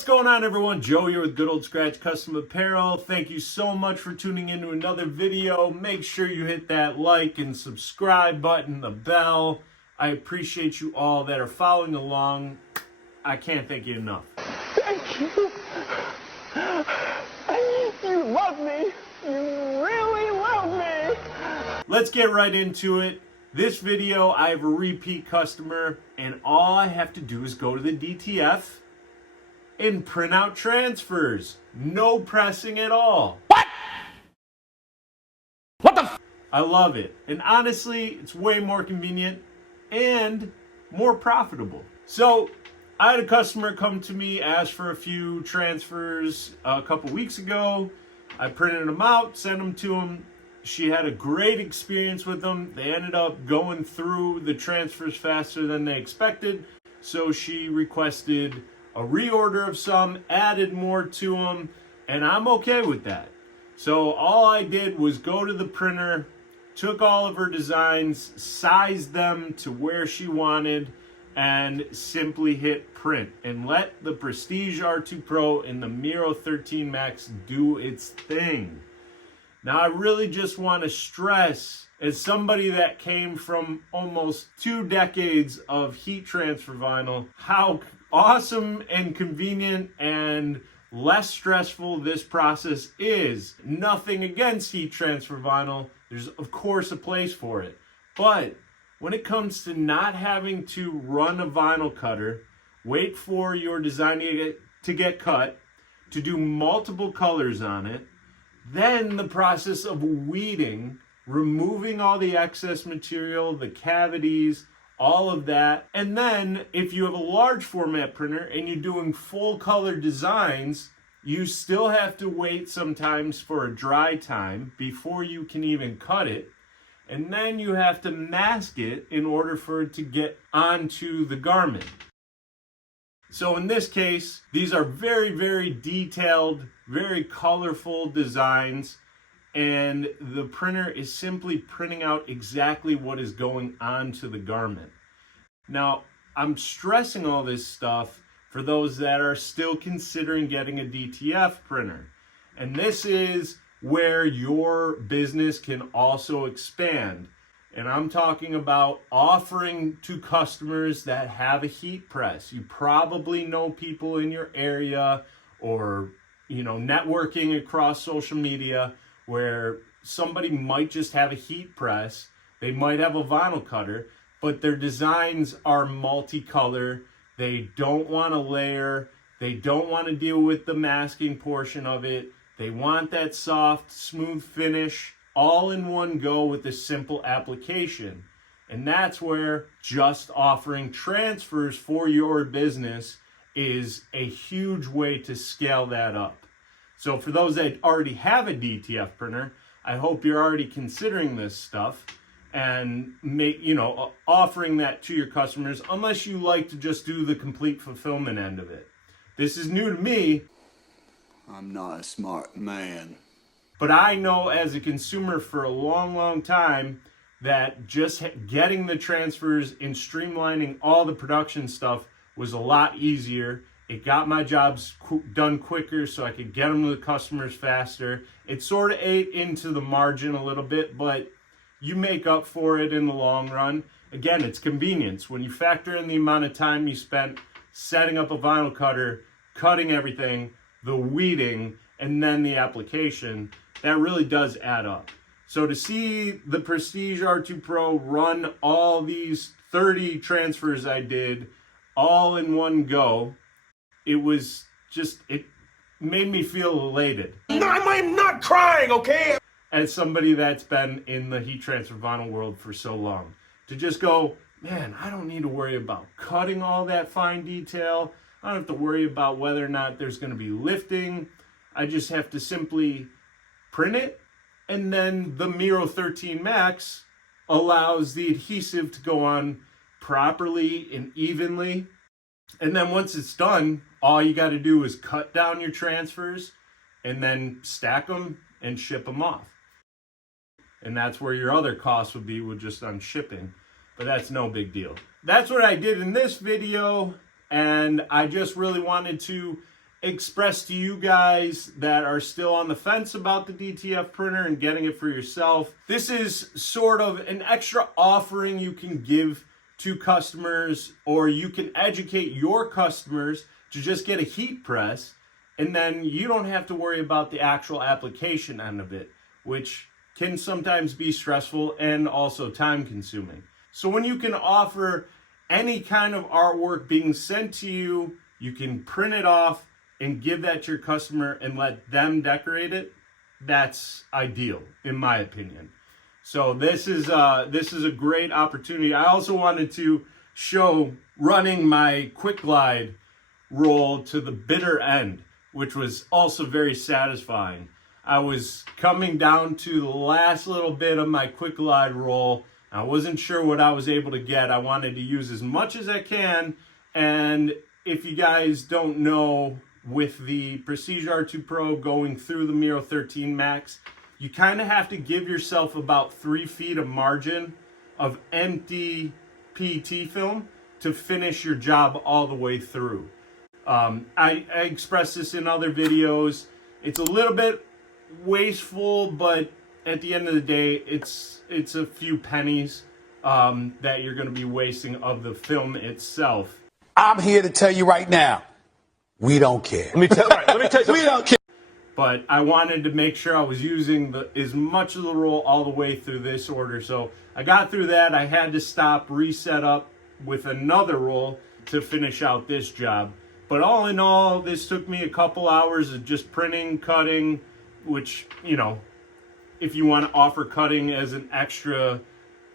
What's going on, everyone? Joe here with Good Old Scratch Custom Apparel. Thank you so much for tuning into another video. Make sure you hit that like and subscribe button, the bell. I appreciate you all that are following along. I can't thank you enough. Thank you. You love me. You really love me. Let's get right into it. This video, I have a repeat customer, and all I have to do is go to the DTF and print out transfers. No pressing at all. What the f? I love it. And honestly, it's way more convenient and more profitable. So I had a customer come to me, ask for a few transfers a couple weeks ago. I printed them out, sent them to him. She had a great experience with them. They ended up going through the transfers faster than they expected. So she requested a reorder of some, added more to them, and I'm okay with that. So all I did was go to the printer, took all of her designs, sized them to where she wanted, and simply hit print and let the Prestige R2 Pro and the Miro 13 Max do its thing. Now, I really just want to stress, as somebody that came from almost 2 decades of heat transfer vinyl, how awesome and convenient and less stressful this process is. Nothing against heat transfer vinyl. There's, of course, a place for it. But when it comes to not having to run a vinyl cutter, wait for your design to get cut, to do multiple colors on it, then the process of weeding, removing all the excess material, the cavities, all of that. And then if you have a large format printer and you're doing full color designs, you still have to wait sometimes for a dry time before you can even cut it. And then you have to mask it in order for it to get onto the garment. So in this case, these are very, very detailed, very colorful designs, and the printer is simply printing out exactly what is going onto the garment. Now, I'm stressing all this stuff for those that are still considering getting a DTF printer. And this is where your business can also expand. And I'm talking about offering to customers that have a heat press. You probably know people in your area or, networking across social media where somebody might just have a heat press. They might have a vinyl cutter, but their designs are multicolor. They don't want to layer. They don't want to deal with the masking portion of it. They want that soft, smooth finish all in one go with a simple application. And that's where just offering transfers for your business is a huge way to scale that up. So for those that already have a DTF printer, I hope you're already considering this stuff and offering that to your customers, unless you like to just do the complete fulfillment end of it. This is new to me. I'm not a smart man. But I know as a consumer for a long, long time that just getting the transfers and streamlining all the production stuff was a lot easier. It got my jobs done quicker so I could get them to the customers faster. It sort of ate into the margin a little bit, but you make up for it in the long run. Again, it's convenience. When you factor in the amount of time you spent setting up a vinyl cutter, cutting everything, the weeding, and then the application, that really does add up. So to see the Prestige R2 Pro run all these 30 transfers I did all in one go, it made me feel elated. I'm not crying, okay? As somebody that's been in the heat transfer vinyl world for so long, to just go, man, I don't need to worry about cutting all that fine detail. I don't have to worry about whether or not there's going to be lifting. I just have to simply print it, and then the Miro 13 Max allows the adhesive to go on properly and evenly. And then once it's done, all you got to do is cut down your transfers and then stack them and ship them off. And that's where your other costs would be, just on shipping. But that's no big deal. That's what I did in this video, and I just really wanted to express to you guys that are still on the fence about the DTF printer and getting it for yourself, this is sort of an extra offering you can give to customers, or you can educate your customers to just get a heat press, and then you don't have to worry about the actual application end of it, which can sometimes be stressful and also time consuming. So when you can offer any kind of artwork being sent to you, you can print it off and give that to your customer and let them decorate it. That's ideal, in my opinion. So this is a great opportunity. I also wanted to show running my Quick Glide roll to the bitter end, which was also very satisfying. I was coming down to the last little bit of my Quick Glide roll. I wasn't sure what I was able to get. I wanted to use as much as I can. And if you guys don't know, with the Prestige R2 Pro going through the Miro 13 Max, you kind of have to give yourself about 3 feet of margin of empty PET film to finish your job all the way through. I expressed this in other videos. It's a little bit wasteful, but at the end of the day, it's a few pennies that you're going to be wasting of the film itself. I'm here to tell you right now, we don't care. Let me tell you something. We don't care. But I wanted to make sure I was using as much of the roll all the way through this order. So I got through that. I had to stop, reset up with another roll to finish out this job. But all in all, this took me a couple hours of just printing, cutting, which, you know, if you want to offer cutting as an extra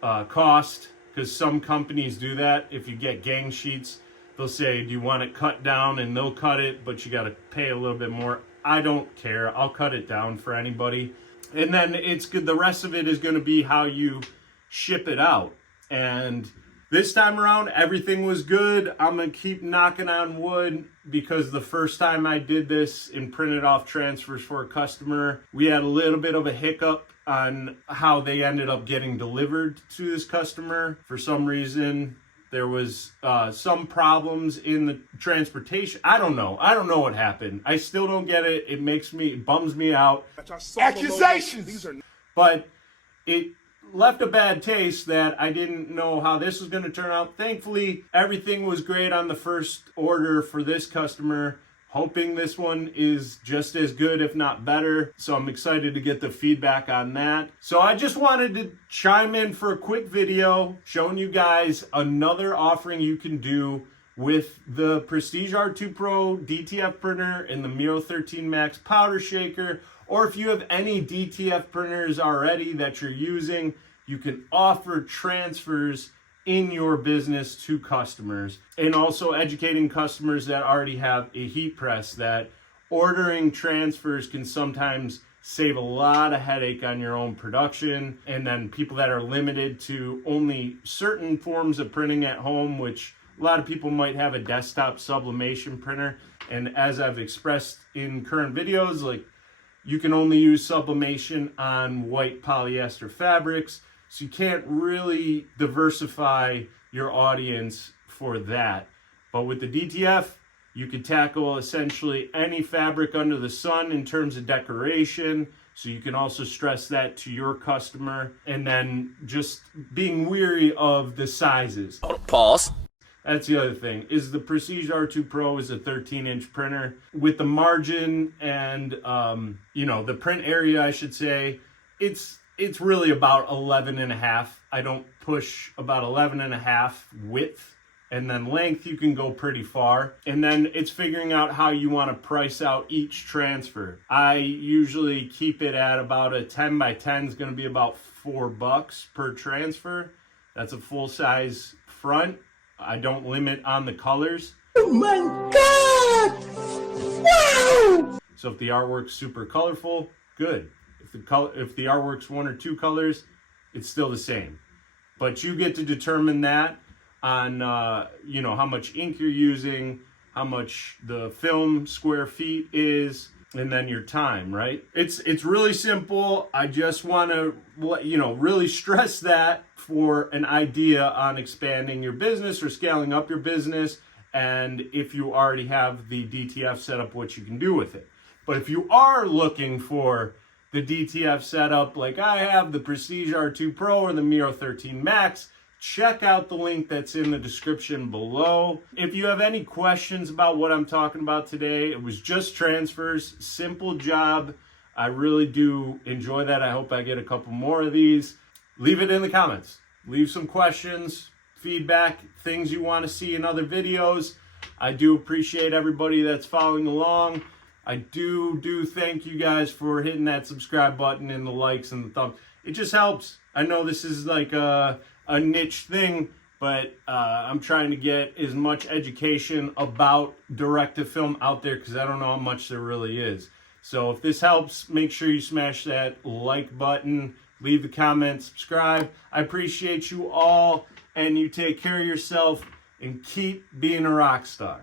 cost, because some companies do that. If you get gang sheets, they'll say, do you want it cut down? And they'll cut it, but you got to pay a little bit more. I don't care. I'll cut it down for anybody. And then it's good. The rest of it is going to be how you ship it out. And this time around, everything was good. I'm going to keep knocking on wood, because the first time I did this and printed off transfers for a customer, we had a little bit of a hiccup on how they ended up getting delivered to this customer. For some reason, there was some problems in the transportation. I don't know what happened. I still don't get it. It bums me out. Accusations. But it left a bad taste that I didn't know how this was going to turn out. Thankfully, everything was great on the first order for this customer. Hoping this one is just as good, if not better. So I'm excited to get the feedback on that. So I just wanted to chime in for a quick video showing you guys another offering you can do with the Prestige R2 Pro DTF printer and the Miro 13 Max powder shaker. Or if you have any DTF printers already that you're using, you can offer transfers in your business to customers, and also educating customers that already have a heat press that ordering transfers can sometimes save a lot of headache on your own production. And then people that are limited to only certain forms of printing at home, which a lot of people might have a desktop sublimation printer. And as I've expressed in current videos, like, you can only use sublimation on white polyester fabrics. So you can't really diversify your audience for that. But with the DTF, you can tackle essentially any fabric under the sun in terms of decoration. So you can also stress that to your customer. And then just being weary of the sizes. Pause. That's the other thing, is the Prestige R2 Pro is a 13-inch printer. With the margin and, the print area, I should say, it's really about 11.5. I don't push about 11.5 width, and then length you can go pretty far. And then it's figuring out how you want to price out each transfer. I usually keep it at about a 10 by 10 is going to be about $4 per transfer. That's a full size front. I don't limit on the colors. Oh my God! Wow! So if the artwork's super colorful, good. If the artwork's 1 or 2 colors, it's still the same. But you get to determine that on how much ink you're using, how much the film square feet is, and then your time, right? It's really simple. I just want to really stress that for an idea on expanding your business or scaling up your business. and if you already have the DTF setup, what you can do with it. But if you are looking for the DTF setup like I have, the Prestige R2 Pro or the Miro 13 Max, check out the link that's in the description below. If you have any questions about what I'm talking about today, it was just transfers, simple job. I really do enjoy that. I hope I get a couple more of these. Leave it in the comments. Leave some questions, feedback, things you want to see in other videos. I do appreciate everybody that's following along. I do thank you guys for hitting that subscribe button and the likes and the thumbs. It just helps. I know this is like a niche thing, but I'm trying to get as much education about direct-to-film out there because I don't know how much there really is. So if this helps, make sure you smash that like button, leave the comment, subscribe. I appreciate you all, and you take care of yourself and keep being a rock star.